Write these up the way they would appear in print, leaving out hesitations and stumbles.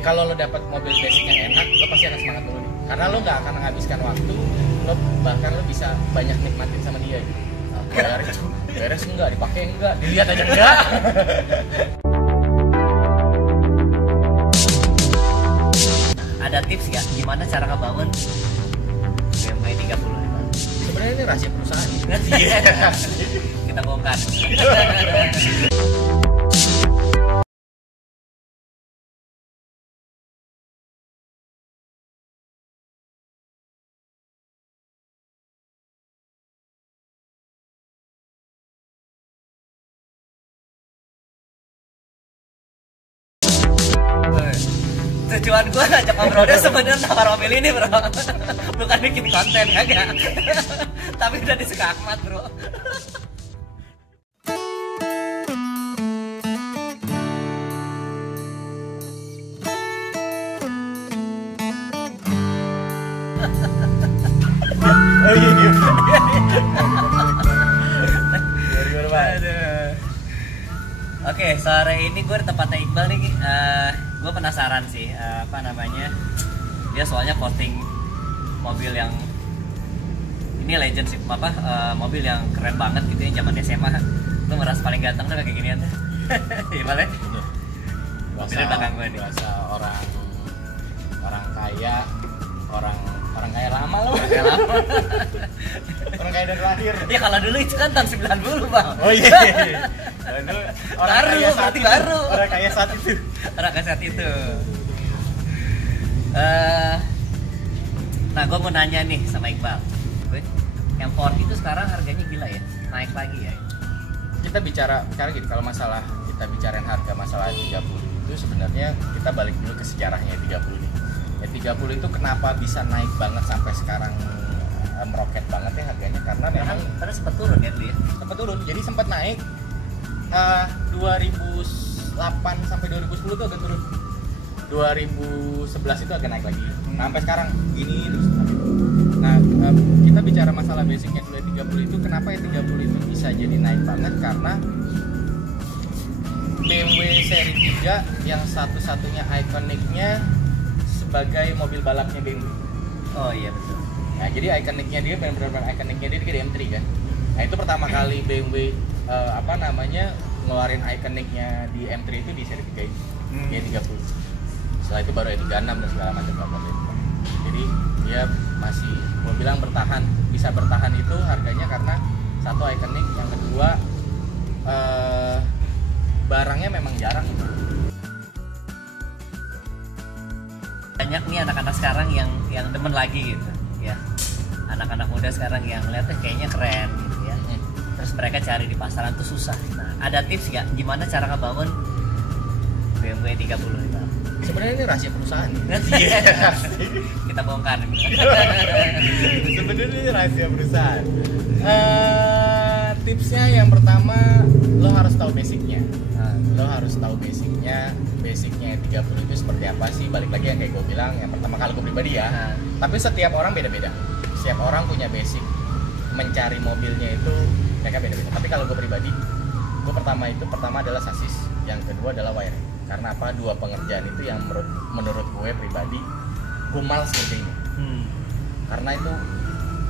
kalau lo dapat mobil basic yang enak, lo pasti akan semangat dulu nih. Karena lo nggak akan menghabiskan waktu, lo bahkan lo bisa banyak nikmatin sama dia gitu. Beres enggak, dipakai enggak, dilihat aja enggak. Ada tips nggak gimana cara ngebangun BMW 30? Sebenarnya ini rahasia perusahaan. Kita bongkar. Tujuan gue ngajak ngobrol sebenarnya nawar mobil ini bro, bukan bikin konten kagak. Tapi udah disuka Ahmad bro. Oh iya. Oke, sore ini gue di tempatnya Iqbal nih. Gue penasaran sih, apa namanya? Dia soalnya posting mobil yang ini legend sih, mobil yang keren banget gitu yang zaman SMA. Gue merasa paling ganteng tuh kayak ginian. Gimana? Mobilnya belakang gue nih. Bahasa orang kaya, orang kaya lama loh. Kayak lama. Orang kaya dari lahir. Ya kalau dulu itu kan tahun 90 bang. Oh iya. Dulu orang Baru, kaya saat berarti itu. baru. Orang kaya saat itu. Orang kaset itu. Nah, gue mau nanya nih sama Iqbal. M4 itu sekarang harganya gila ya, naik lagi ya. Kita bicara sekarang gitu, kalau masalah kita bicarain harga masalah 30 itu sebenarnya kita balik dulu ke sejarahnya 30 nih. Ya 30 itu kenapa bisa naik banget sampai sekarang meroket banget ya harganya, karena memang Karena sempat turun ya dulu ya. sempat turun. Jadi sempat naik 2008 sampai 2010 tuh agak turun. 2011 itu agak naik lagi. Nah, sampai sekarang gini terus. Nah, kita bicara masalah basicnya dulu ya 30 itu, kenapa ya 30 itu bisa jadi naik banget, karena BMW seri 3 yang satu-satunya ikoniknya sebagai mobil balapnya BMW. Oh iya betul. Nah, jadi ikoniknya dia benar-benar ikoniknya dia di M3 kan. Nah, itu pertama kali BMW ngeluarin ikoniknya di M3 itu di seri 3 ini. Dia 30. Setelah itu baru ya 36 dan segala macam itu. Jadi dia masih, mau bilang bertahan, bisa bertahan itu harganya karena satu ikonik, yang kedua barangnya memang jarang gitu. Banyak nih anak-anak sekarang yang demen lagi gitu ya. Anak-anak muda sekarang yang lihatnya kayaknya keren gitu ya. Terus mereka cari di pasaran tuh susah. Nah, ada tips nggak gimana cara ngebangun BMW 30 itu? Sebenarnya ini rahasia perusahaan. Kita bongkar. Sebenarnya ini rahasia perusahaan. Tipsnya yang pertama, lo harus tahu basicnya. Lo harus tahu basicnya 30 itu seperti apa sih. Balik lagi yang kayak gue bilang, yang pertama kali gue pribadi ya. Tapi setiap orang beda-beda. Setiap orang punya basic mencari mobilnya itu mereka beda-beda. Tapi kalau gue pribadi, pertama adalah sasis, yang kedua adalah wiring. Karena apa? Dua pengerjaan itu yang menurut gue pribadi gue malas ngerjainnya. Karena itu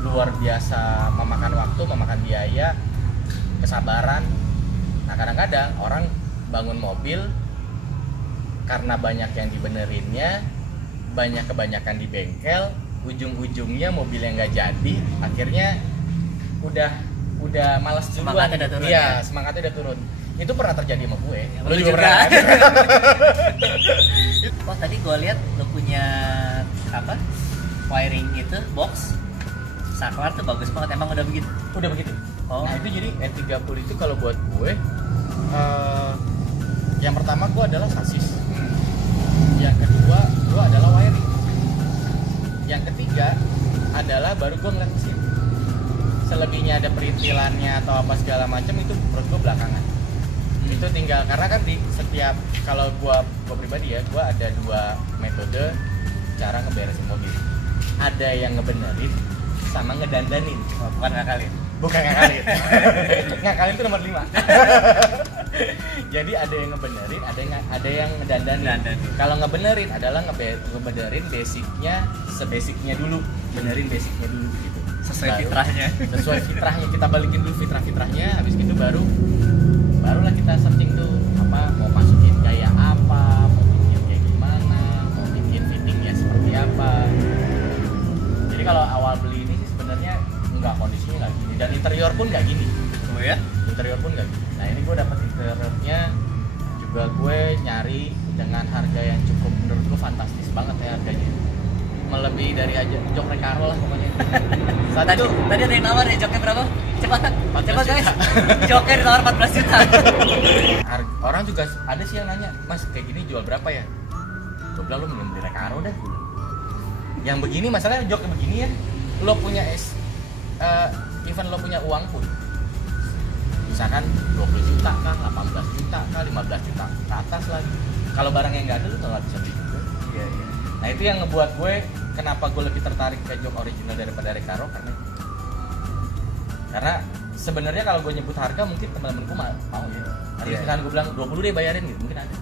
luar biasa memakan waktu, memakan biaya, kesabaran. Nah, kadang-kadang orang bangun mobil karena banyak yang dibenerinnya, kebanyakan di bengkel, ujung-ujungnya mobil yang nggak jadi, akhirnya udah malas duluan. Semangatnya udah turun. Iya, semangatnya udah turun. Itu pernah terjadi sama gue. Ya, Lu juga pernah. Oh, tadi gue lihat lu punya apa? Wiring itu box saklar tuh bagus banget. Emang udah begitu? Udah begitu. Oh. Nah, itu jadi E30 itu kalau buat gue yang pertama gue adalah sasis. Yang kedua gue adalah wiring. Yang ketiga adalah baru gue ngeliat mesin. Selebihnya ada perintilannya atau apa segala macam itu menurut gue belakangan. Itu tinggal, karena kan di setiap, kalau gua pribadi ya, gua ada dua metode cara ngeberesin mobil. Ada yang ngebenerin sama ngedandanin. Oh, bukan ngakalin. Bukan ngakalin. Ngakalin itu nomor 5. Jadi ada yang ngebenerin, ada yang ngedandanin. Dandanin. Kalau ngebenerin adalah ngebenerin basicnya, sebasicnya dulu, benerin basicnya dulu gitu. Sesuai Baru- fitrahnya. Sesuai fitrahnya, kita balikin dulu fitrahnya, habis itu barulah kita searching tuh apa mau masukin gaya apa, mau bikin kayak gimana, mau bikin fittingnya seperti apa. Jadi kalau awal beli ini sih sebenarnya nggak, kondisinya nggak gini, dan interior pun nggak gini. Oh ya? Interior pun nggak gini. Nah ini gue dapet interiornya juga, gue nyari dengan harga yang cukup menurut gue fantastis banget ya harganya, melebihi dari aja jok Recaro lah pokoknya. Tadi ada yang nawar ya, joknya berapa? Coba 14 guys. juta. Joknya ditawar 14 juta. Orang juga ada sih yang nanya, mas kayak gini jual berapa ya? Gue bilang lu mending beli Recaro deh. Yang begini masalahnya joknya begini ya, lo punya even lo punya uang pun, misalkan 20 juta kah, 18 juta kah, 15 juta ke atas lagi. Kalau barang yang nggak ada lu tuh nggak bisa beli juga. Iya, iya. Nah itu yang ngebuat gue, kenapa gue lebih tertarik ke jok original daripada Recaro, karena sebenarnya kalau gue nyebut harga mungkin teman-temanku mau ya. Tapi Iya. misalkan gue bilang 20 deh bayarin gitu, mungkin ada.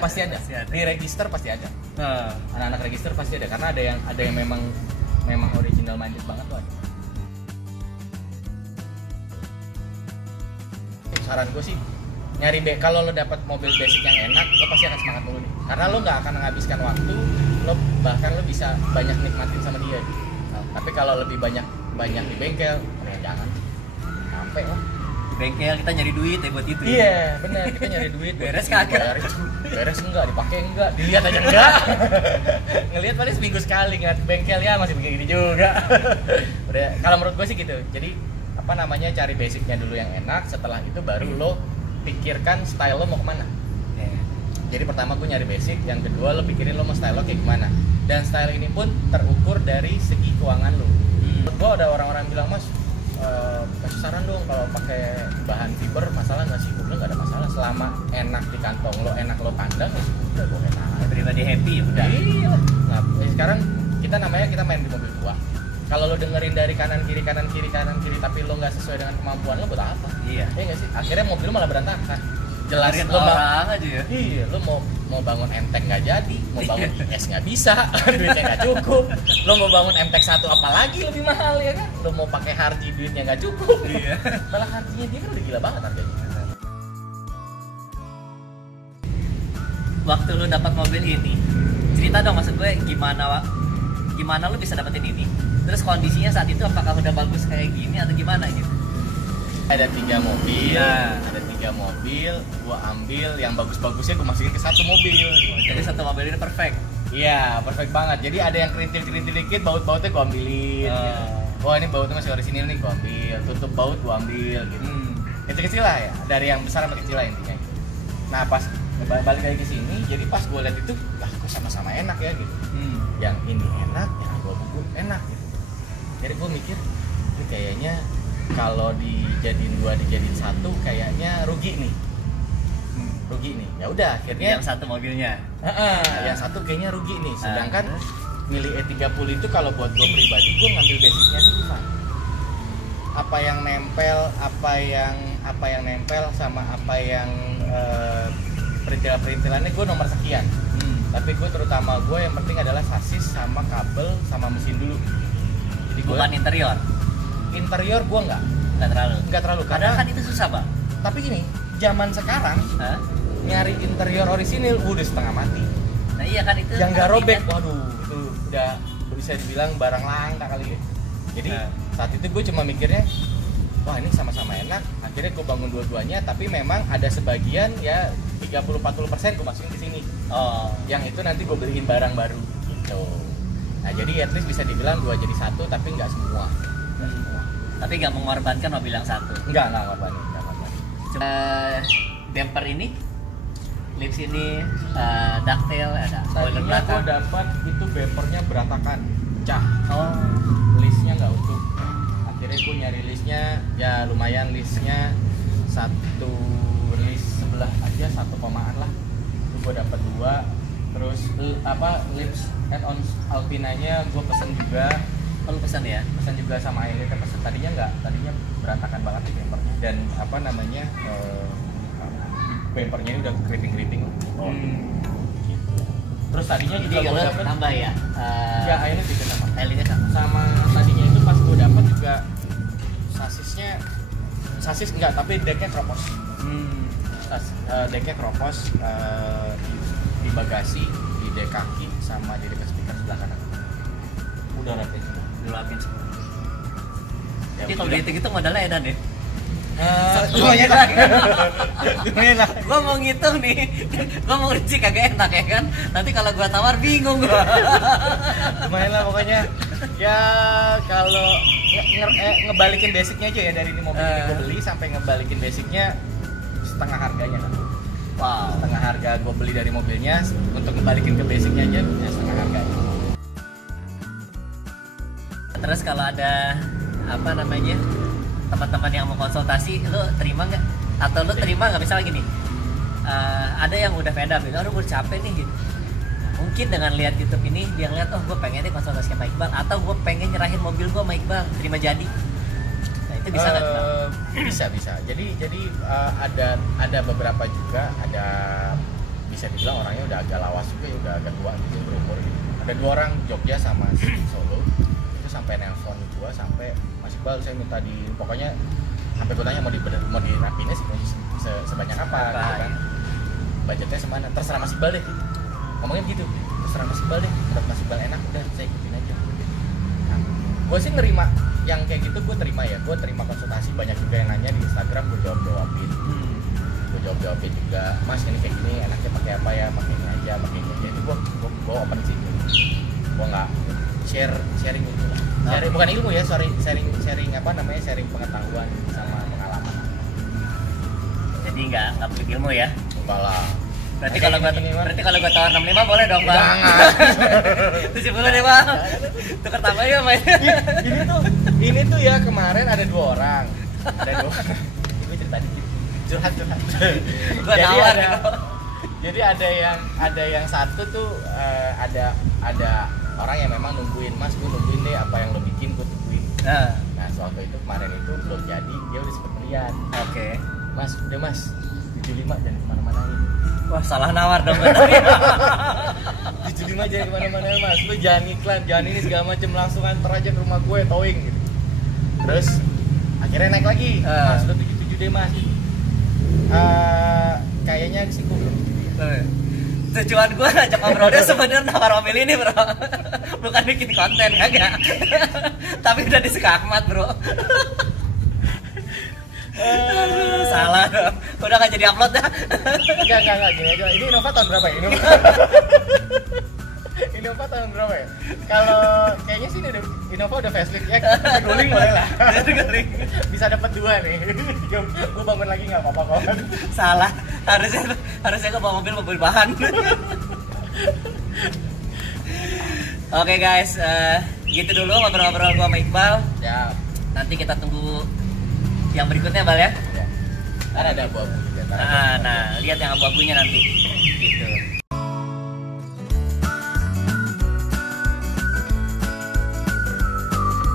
Pasti ada. Pasti ada. Di register pasti ada. Nah, Anak-anak register pasti ada, karena ada yang memang original minded banget tuh. Saran gue sih nyari kalau lo dapat mobil basic yang enak, lo pasti akan semangat dulu nih, karena lo nggak akan menghabiskan waktu, lo bahkan lo bisa banyak nikmatin sama dia gitu. Tapi kalau lebih banyak di bengkel, ya jangan sampai lah. di bengkel kita nyari duit ya buat itu. Iya benar, kita nyari duit Beres buat kagak? beres enggak, dipakai enggak, dilihat aja enggak. Ngelihat paling seminggu sekali, ngeliat bengkel ya masih begini juga. Udah, kalau menurut gue sih gitu. Jadi apa namanya, cari basicnya dulu yang enak, setelah itu baru lo pikirkan style lo mau kemana. Jadi pertama gue nyari basic, yang kedua lo pikirin lo mau style lo kayak gimana, dan style ini pun terukur dari segi keuangan lo. Menurut gue ada orang-orang bilang, mas kasih saran dong kalau pakai bahan fiber masalah nggak sih? Gue bilang nggak ada masalah, selama enak di kantong lo, enak lo pandang ya sudah, gue enak. Pribadi happy ya udah. Iya. Nah, sekarang kita main di mobil tua. Kalau lo dengerin dari kanan kiri, tapi lo nggak sesuai dengan kemampuan lo, buat apa? Iya. Iya nggak sih? Akhirnya mobil lo malah berantakan. Jelas Dengerin lo orang aja ya. Iya, lo mau bangun MTEK nggak jadi, mau bangun IS nggak bisa, duitnya nggak cukup. Lo mau bangun MTEK 1 apalagi lebih mahal ya kan? Lo mau pakai Harji duitnya nggak cukup. Iya. Malah Harjinya dia kan udah gila banget harganya. Waktu lu dapat mobil ini, cerita dong, maksud gue gimana lu bisa dapetin ini? Terus kondisinya saat itu apakah udah bagus kayak gini atau gimana gitu? Ada 3 mobil, Nah. ada 3 mobil, gua ambil yang bagus-bagusnya gua masukin ke satu mobil. Jadi satu mobil ini perfect. Iya, perfect banget. Jadi ada yang kerintil-kerintil dikit, baut-bautnya gua ambilin. Oh. Gitu. Wah ini bautnya masih orisinil nih, gua ambil. Tutup baut gua ambil gitu. Kecil-kecil lah ya, dari yang besar sampai kecil lah intinya. Nah pas balik lagi ke sini, jadi pas gua lihat itu, lah kok sama-sama enak ya gitu. Yang ini enak, yang gua buku enak gitu. Jadi gua mikir, ini kayaknya kalau dijadiin 2 dijadiin 1 kayaknya rugi nih. Rugi nih. Ya udah akhirnya Yang satu mobilnya. yang satu kayaknya rugi nih. Sedangkan milih E30 itu kalau buat gue pribadi, gue ngambil basicnya dulu Pak. Apa yang nempel sama apa yang perintilannya gue nomor sekian. Tapi gue terutama yang penting adalah sasis sama kabel sama mesin dulu. Jadi gue Bukan interior. interior gue Nggak terlalu. karena Padahal kan itu susah, Bang. tapi gini, zaman sekarang Hah? nyari interior orisinil udah setengah mati. Nah iya kan itu. Yang nggak robek, kan? waduh itu udah bisa dibilang barang langka kali ya. Jadi Nah. saat itu gue cuma mikirnya, wah ini sama-sama enak. Akhirnya gue bangun dua-duanya, tapi memang ada sebagian ya 30-40% gue masukin ke sini. Oh. Yang itu nanti gue beliin barang baru gitu. Nah jadi at least bisa dibilang 2 jadi 1, tapi nggak semua. Tapi nggak mengorbankan mobil yang satu. Nggak ngorbanin. Bumper ini, lips ini, ducktail, ada spoiler Tadinya gue belakang. dapat itu bumpernya berantakan, pecah. Oh. Listnya nggak utuh. Akhirnya gue nyari listnya, ya lumayan listnya satu list sebelah aja 1 komaan lah. Itu gue dapat 2. Terus lips add-on Alpinanya gue pesen juga. Kalau pesan ya. Pesan juga sama akhirnya pesen. Tadinya berantakan banget di bumpernya. Dan bumpernya ini udah keriting-keriting oh. Gitu. Terus tadinya juga jadi gue lo dapet tambah ya ya akhirnya juga sama Elitnya sama tadinya itu pas gue dapet juga sasis enggak tapi decknya kropos decknya kropos di bagasi di dek kaki sama di dekat speaker sebelah kanan udah rapin semua dilapin semua. Ya, Jadi kalau dihitung itu modalnya edan ya. lumayan lah Gua mau ngitung nih, gua mau rinci kagak enak ya kan. Nanti kalau gua tawar bingung gua. lumayan lah pokoknya ya kalau ngebalikin basicnya aja ya dari ini mobil ini gue beli sampai ngebalikin basicnya setengah harganya kan. Wow. Setengah harga gue beli dari mobilnya untuk ngebalikin ke basicnya aja ya setengah harganya. Terus kalau ada apa namanya teman-teman yang mau konsultasi, lo terima nggak? Atau lo terima nggak misalnya gini? Ada yang udah fed up, aduh gue capek nih gitu. Mungkin dengan lihat YouTube ini dia ngeliat, oh gue pengen nih konsultasi sama Iqbal, atau gue pengen nyerahin mobil gue sama Iqbal, terima jadi. Nah itu bisa nggak? Bisa. Jadi ada beberapa juga ada bisa dibilang orangnya udah agak lawas juga ya, udah agak tua gitu berumur gitu. Ada 2 orang Jogja sama Solo itu sampai nelpon gue sampai Mas Iqbal saya minta pokoknya sampai gue tanya mau dirapinnya sih sebanyak apa gitu kan, budgetnya semana terserah Mas Iqbal deh gitu. Ngomongin gitu, terserah Mas Iqbal deh, menurut Mas Iqbal enak udah saya ikutin aja. Nah, gue sih nerima yang kayak gitu, gue terima ya, gue terima konsultasi, banyak juga yang nanya di Instagram, gue jawabin juga, Mas ini kayak gini enaknya pakai apa ya, pakai ini aja, pakai ini aja, itu gue open sih, gue nggak sharing itu lah, bukan ilmu ya, sharing apa namanya, sharing pengetahuan sama pengalaman. Jadi nggak pelit ilmu ya? Enggak lah. Berarti kalau gua tawar 65 boleh dong bang? Jangan. 70 deh bang. Tukar tambah ya main. Ini tuh ya kemarin ada 2 orang. Gue cerita dikit. Curhat. Gua nawar. Jadi ada yang satu tuh ada orang yang memang nungguin, Mas gue nungguin deh apa yang lo bikin gue tungguin. Nah suatu itu kemarin itu belum jadi, dia udah sempet lihat. Oke. Mas udah Mas 75 jangan kemana-mana ini. Wah salah nawar dong. 75 jangan kemana-mana Mas, lu jangan iklan, jangan ini segala macem, langsung antar aja ke rumah gue towing gitu. Terus akhirnya naik lagi, Mas udah 77 deh Mas. Kayaknya kesinggung bro. Tujuan gue ngajak ngobrolnya sebenarnya nawar mobil ini bro, bukan bikin konten kagak. Tapi udah disekakmat bro. Salah dong, udah gak jadi upload dah. Enggak, gini aja. Ini Innova tahun berapa ya? Innova tahun berapa ya? Kalau kayaknya sih Innova udah facelift ya, guling boleh lah. Bisa dapat 2 nih. Gue bangun lagi nggak apa-apa kok. Salah, harusnya gue bawa mobil bahan. Oke guys, gitu dulu ngobrol-ngobrol gue sama Iqbal. Ya. Nanti kita tunggu yang berikutnya Bal ya. Kan ada abu-abu juga. Nah, lihat yang abu-abunya nanti. Gitu.